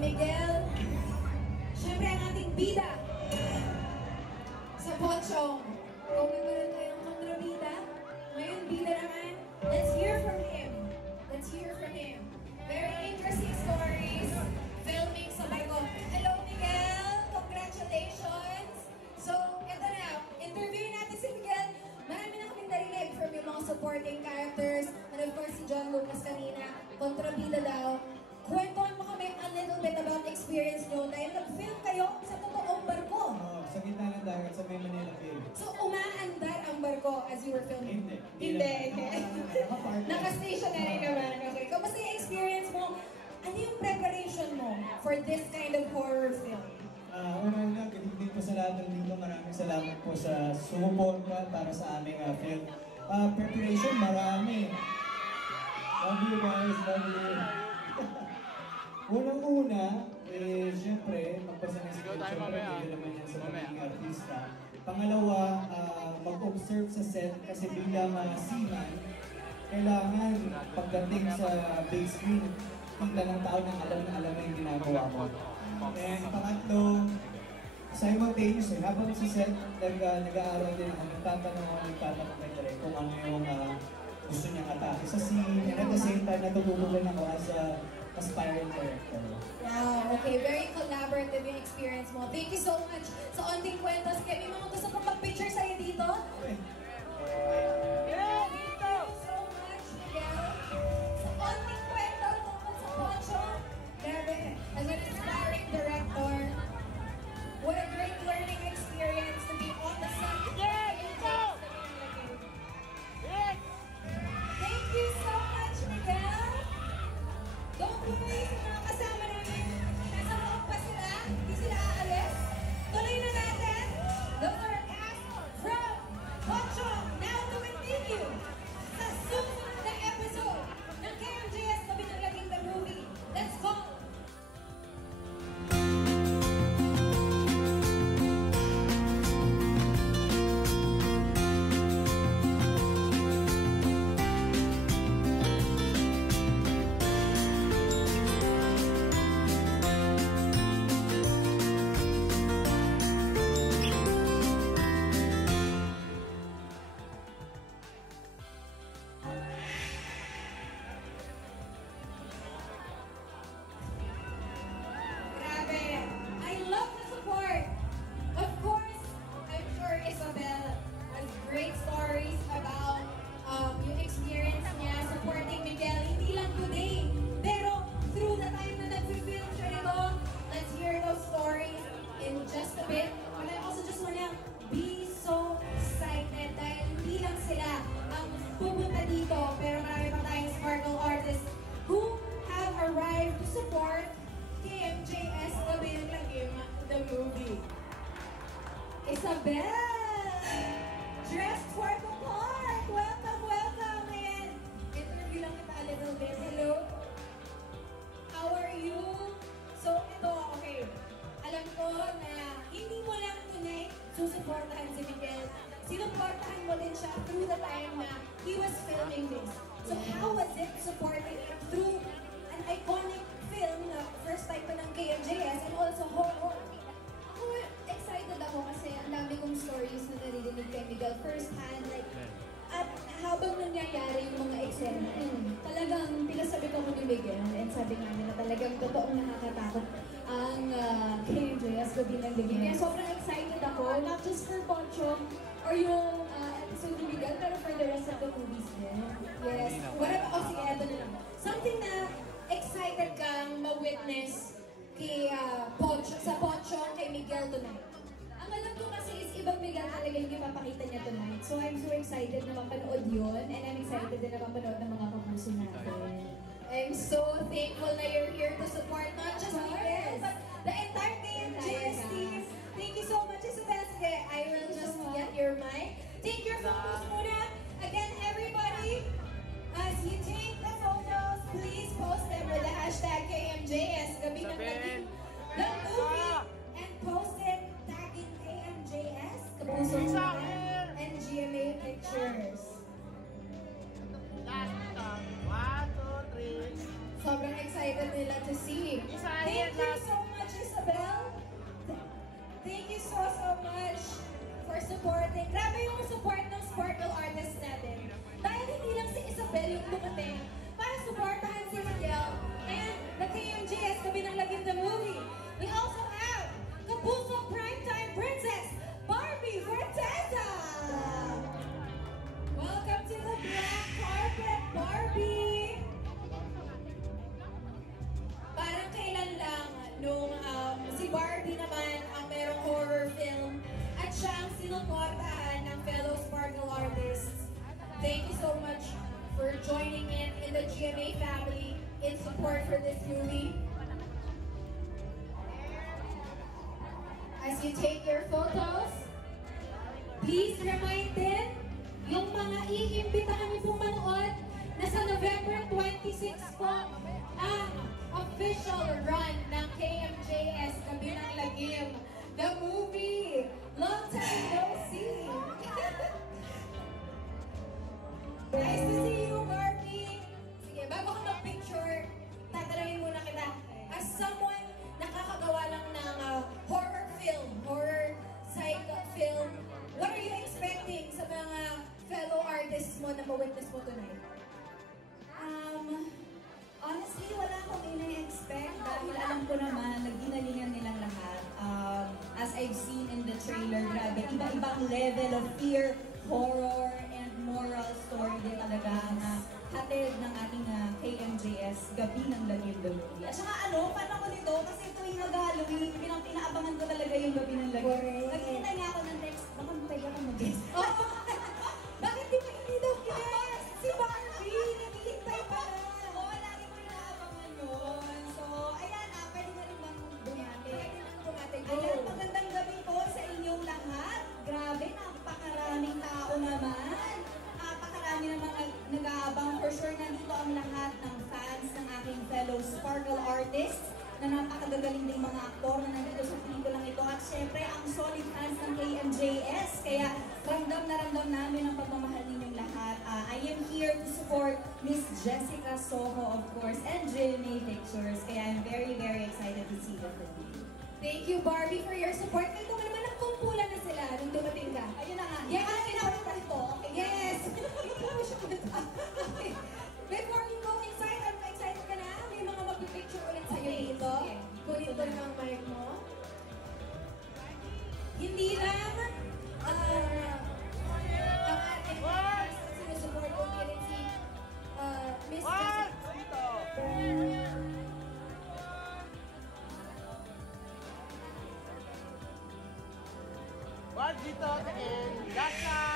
Miguel. Siyempre ang ating bida sa Pochong. Kung nagkaroon tayo ng kontrabida, ngayon bida naman. Let's hear from him. Let's hear from him. Very interesting stories. Filming sa barko. Hello Miguel! Congratulations! So, ito na. Interviewin natin si Miguel. Marami na kaming narinig from yung mga supporting characters. And of course, si John Lucas kanina. Kontrabida daw. Kwentuhan mo kami a little bit about the experience nyo dahil nag-film kayo sa totoong barko. Sa gitna ng dagat sa May Manila Bay. So, umaandar ang barko as you were filming? Hindi. Naka-stationary naman. Okay. Kamusta yung experience mo? Ano yung preparation mo for this kind of horror film? Una din po sa lahat ng dito, maraming salamat po sa sumuporta para sa aming film. Preparation, marami. Love you guys, love you. Unang-una, siyempre, magpasanay sa siyempre, hindi naman yan sa magiging artista. Pangalawa, mag-observe sa set kasi bilang seaman, kailangan pagdating sa big screen, kita ng tao ng alam na yung ginagawa mo. And pangatlo, simultaneous, habang sa set, nag-aaral din ako, nagtatanong kay Direk kung ano yung gusto niyang atake sa scene, and at the same time, natutunan ako as a aspiring director. Wow, okay. Very collaborative yung experience mo. Thank you so much sa onting kwentos. Kaya may mga gusto pong mag-picture sa'yo dito? Yeah, dito! Thank you so much, Miguel. Sa onting kwento tungkol sa Pochong. Grabe, as an aspiring director, what a great learning experience to be on the set. Yeah, dito! Thank you so much, Miguel. Don't worry sa mga kasama namin. Nasa loob pa sila. Hindi sila aalis. Tuloy na natin. The forecast from Pochong. Now to continue sa susunod na episode ng KMJS na Binalaging the Movie. Let's go! Great stories about yung experience niya supporting Miguel, hindi lang today, pero through the time na nag-film siya nito. Let's hear those stories in just a bit. But I also just wanna be so excited dahil hindi lang sila ang pupunta dito, pero marami pa tayong sparkle artists who have arrived to support KMJS Binalaging the Movie. Isabel! Dressed for the part! Welcome, welcome! Ayan, interview lang kita a little bit. Hello? How are you? So, ito, okay. Alam ko na hindi mo lang tunay susuportahan si Miguel. Sinuportahan mo din siya through the time na he was filming this. So, how was it supporting him through an iconic film na first time pa ng KMJS and also horror? Excited ako kasi ang dami kong stories na narinig kay Miguel first hand, like, at habang nangyayari yung mga eksena, talagang pinasabi ko ni Miguel and sabi nga niya na talagang totoong nakakatakot ang KMJS Binalaging. Kaya sobrang excited ako, not just for Pochong or yung episode ni Miguel, pero for the rest of the movies din. Yes. What about, sige, ito na lang. Something na excited kang ma-witness kay sa Pochong kay Miguel tonight. Ang alam ko kasi is ibang Miguel talaga yung ipapakita niya tonight. So I'm so excited na mapanood yun and I'm excited din na mapanood ng mga kapuso natin. I'm so thankful na you're here to support not just Miguel, but the entire KMJS team. Thank you so much, Isabel. Sige, I will just get your mic. Take your photos muna. Again, everybody, as you take the photos, please post them with the hashtag KMJS Binalaging the Movie and post it tagging KMJS, Kapuso and GMA Pictures. Last time. 1, 2, 3. Sobrang excited nila to see. Thank you Thank you so much for supporting. Grabe yung support ng Sparkle artists natin. Dahil hindi lang si Isabel yung dumating para supportahan si Miguel and the KMJS Kabinang Lagim the movie. We also have Kapuso Primetime Princess, Barbie Forteza! Welcome to the black carpet, Barbie! Parang kailan lang nung si Barbie naman ang merong horror film at siya ang sinuportahan ng fellow Sparkle artists. Thank you so much for joining in the GMA family in support for this movie. As you take your photos, please remind din yung mga iimbitahan niyo pong manood na sa November 26 po ang official run ng KMJS Kabinang Lagim, the movie. Long time no see. Nice to see you, Barbie. Sige, bago ka mag-picture, tatanungin muna kita. As someone nakakagawa lang ng horror film, horror psych film, what are you expecting sa mga fellow artists mo na ma-witness mo tonight? Honestly, wala akong ina-expect dahil alam ko naman, naginalingan nilang lahat. As I've seen in the trailer, grabe, iba-ibang level of fear, horror, and moral story din talaga na hatid ng ating KMJS Gabi ng Lagim the movie. At saka paano ko nito? Kasi tuwing mag-Halloween, pinaabangan ko talaga yung Gabi ng Lagim. Naghihintay nga ako ng text, baka pwede ako mag-guest. Bakit di pa hindi daw guest? Si Barbie, naghihintay pa na. Oo, lagi ko inaabangan yun. So, ayan pwede na rin bang bumati? Pwede nang bumati. Ayan, magandang gabi po sa inyong lahat. Grabe, napakaraming tao naman. Napakarami naman nag-aabang. For sure, nandito ang lahat ng fans ng aking fellow Sparkle artists na napakagagaling ding mga aktor na nandito sa pelikulang ito. At syempre, ang solid fans ng KMJS. Kaya ramdam na ramdam namin ang pagmamahal ninyong lahat. I am here to support Miss Jessica Soho, of course, and GMA Pictures. Kaya I'm very, very excited to see the movie. Thank you, Barbie, for your support. Ito ka naman, nagkumpulan na sila nung dumating ka. Ayun na nga. Yes, Pinapita ito. Yes! Okay. Before we go inside, excited ka na? May mga magpipicture ulit sa'yo dito. Sige. Kunin ko ng mic mo. Hindi lang ang ating sinusupport ko rin si Miss Jessica. Wag dito, tingin. Gasa!